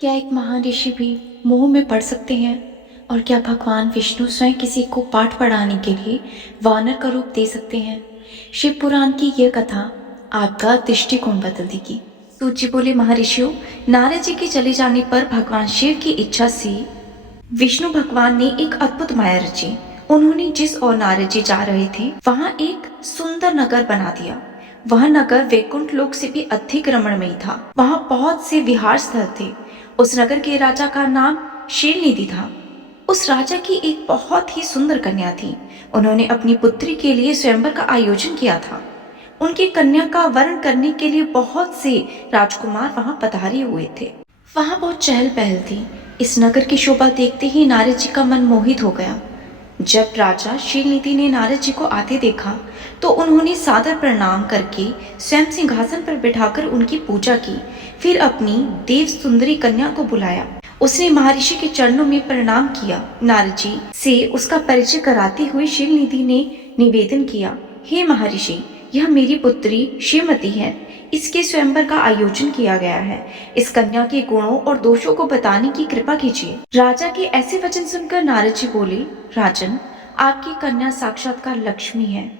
क्या एक महान ऋषि भी मोह में पड़ सकते हैं? और क्या भगवान विष्णु स्वयं किसी को पाठ पढ़ाने के लिए वानर का रूप दे सकते हैं? शिव पुराण की यह कथा आपका दृष्टिकोण बदल देगी। सूची बोले, महर्षियों, नारद जी के चले जाने पर भगवान शिव की इच्छा से विष्णु भगवान ने एक अद्भुत माया रची। उन्होंने जिस ओर नारद जी जा रहे थे वहां एक सुंदर नगर बना दिया। वह नगर वैकुंठ लोक से भी अधिक रमणमयी था। वहां बहुत से विहार स्थल थे। उस नगर के राजा का नाम शीलनिधि था। उस राजा की एक बहुत ही सुंदर कन्या थी। उन्होंने अपनी पुत्री के लिए स्वयंवर का आयोजन किया था। उनकी कन्या का वरण करने के लिए बहुत से राजकुमार वहां पधारे हुए थे। वहां बहुत चहल पहल थी। इस नगर की शोभा देखते ही नारद जी का मन मोहित हो गया। जब राजा शीलनिधि ने नारद जी को आते देखा तो उन्होंने सादर प्रणाम करके स्वयं सिंहासन पर बिठाकर उनकी पूजा की। फिर अपनी देव सुंदरी कन्या को बुलाया। उसने महर्षि के चरणों में प्रणाम किया। नारद जी से उसका परिचय कराते हुए शीलनिधि ने निवेदन किया, हे महर्षि, यह मेरी पुत्री श्रीमती है। इसके स्वयंवर का आयोजन किया गया है। इस कन्या के गुणों और दोषों को बताने की कृपा कीजिए। राजा के ऐसे वचन सुनकर नारद जी बोले, राजन, आपकी कन्या साक्षात्कार लक्ष्मी है।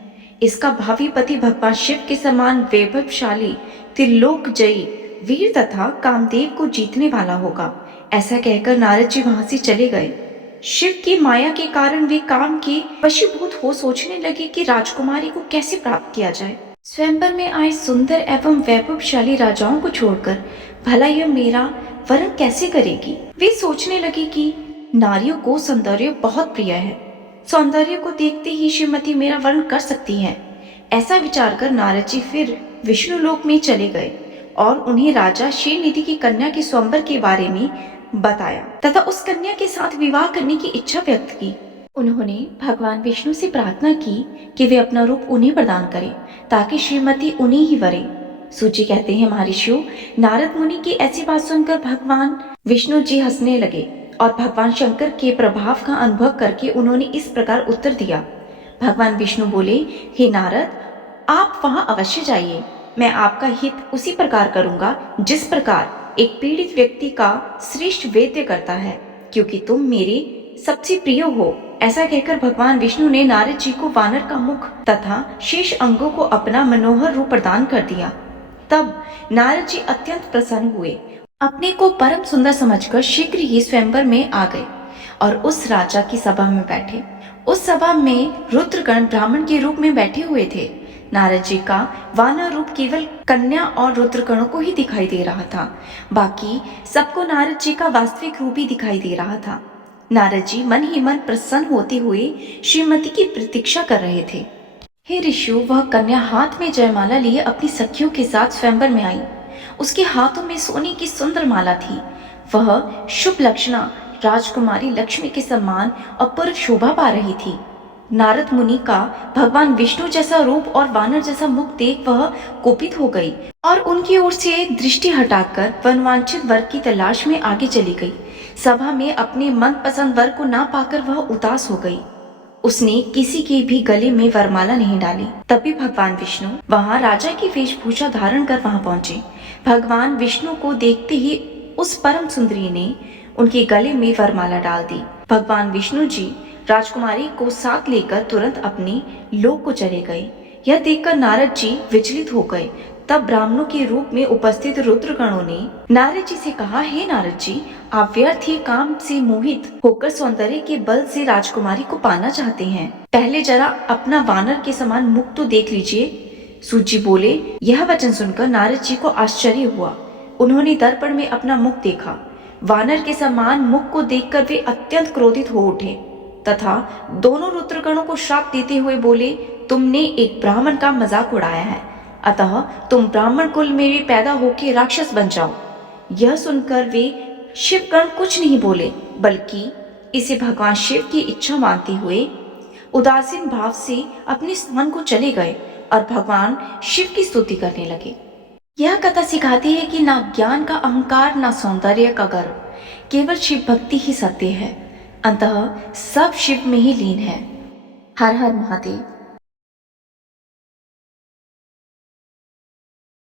इसका भावी पति भगवान शिव के समान वैभवशाली, त्रिलोक जयी, वीर तथा कामदेव को जीतने वाला होगा। ऐसा कहकर नारद जी वहां से चले गए। शिव की माया के कारण वे काम के वशीभूत हो सोचने लगे कि राजकुमारी को कैसे प्राप्त किया जाए। स्वयंवर में आए सुंदर एवं वैभवशाली राजाओं को छोड़कर भला यह मेरा वरण कैसे करेगी। वे सोचने लगे कि नारियों को सौंदर्य बहुत प्रिय है। सौंदर्य को देखते ही श्रीमती मेरा वरण कर सकती है। ऐसा विचार कर नारद जी फिर विष्णु लोक में चले गए और उन्हें राजा शीलनिधि की कन्या के स्वयंवर के बारे में बताया तथा उस कन्या के साथ विवाह करने की इच्छा व्यक्त की। उन्होंने भगवान विष्णु से प्रार्थना की कि वे अपना रूप उन्हें प्रदान करें ताकि श्रीमती उन्हें ही वरे। सूची कहते हैं, महर्षियों, नारद मुनि की ऐसी बात सुनकर भगवान विष्णु जी हंसने लगे और भगवान शंकर के प्रभाव का अनुभव करके उन्होंने इस प्रकार उत्तर दिया। भगवान विष्णु बोले, हे नारद, आप वहां अवश्य जाइए। मैं आपका हित उसी प्रकार करूंगा जिस प्रकार एक पीड़ित व्यक्ति का श्रेष्ठ वैद्य करता है, क्योंकि तुम मेरे सबसे प्रिय हो। ऐसा कहकर भगवान विष्णु ने नारद जी को वानर का मुख तथा शेष अंगों को अपना मनोहर रूप प्रदान कर दिया। तब नारद जी अत्यंत प्रसन्न हुए। अपने को परम सुंदर समझकर शीघ्र ही स्वयंवर में आ गए और उस राजा की सभा में बैठे। उस सभा में रुद्रगण ब्राह्मण के रूप में बैठे हुए थे। नारद जी का वानर रूप केवल कन्या और रुद्रगणों को ही दिखाई दे रहा था। बाकी सबको नारद जी का वास्तविक रूप ही दिखाई दे रहा था। नारद जी मन ही मन प्रसन्न होते हुए श्रीमती की प्रतीक्षा कर रहे थे। हे ऋषियों, वह कन्या हाथ में जयमाला लिए अपनी सखियों के साथ स्वयंवर में आई। उसके हाथों में सोने की सुंदर माला थी। वह शुभ लक्षणा राजकुमारी लक्ष्मी के समान अपूर्व शोभा पा रही थी। नारद मुनि का भगवान विष्णु जैसा रूप और वानर जैसा मुख देख वह कुपित हो गई और उनकी ओर से दृष्टि हटाकर वनवांछित वर की तलाश में आगे चली गई। सभा में अपने मनपसंद वर को ना पाकर वह उदास हो गई। उसने किसी के भी गले में वरमाला नहीं डाली। तभी भगवान विष्णु वहां राजा की वेशभूषा धारण कर वहां पहुंचे। भगवान विष्णु को देखते ही उस परम सुंदरी ने उनके गले में वरमाला डाल दी। भगवान विष्णु जी राजकुमारी को साथ लेकर तुरंत अपने लोक को चले गए। यह देखकर नारद जी विचलित हो गए। तब ब्राह्मणों के रूप में उपस्थित रुद्रगणों ने नारद जी से कहा, हे नारद जी, आप व्यर्थ ही काम से मोहित होकर सौंदर्य के बल से राजकुमारी को पाना चाहते हैं। पहले जरा अपना वानर के समान मुख तो देख लीजिए। सूजी बोले, यह वचन सुनकर नारद जी को आश्चर्य हुआ। उन्होंने दर्पण में अपना मुख देखा। वानर के समान मुख को देखकर वे अत्यंत क्रोधित हो उठे तथा दोनों रुद्रगणों को श्राप देते हुए बोले, तुमने एक ब्राह्मण का मजाक उड़ाया है, अतः तुम ब्राह्मण कुल में भी पैदा होकर राक्षस बन जाओ। यह सुनकर वे शिवगण कुछ नहीं बोले, बल्कि इसे भगवान शिव की इच्छा मानते हुए उदासीन भाव से अपने स्थान को चले गए और भगवान शिव की स्तुति करने लगे। यह कथा सिखाती है कि ना ज्ञान का अहंकार, ना सौंदर्य का गर्व, केवल शिव भक्ति ही सत्य है। अंततः सब शिव में ही लीन है। हर हर महादेव।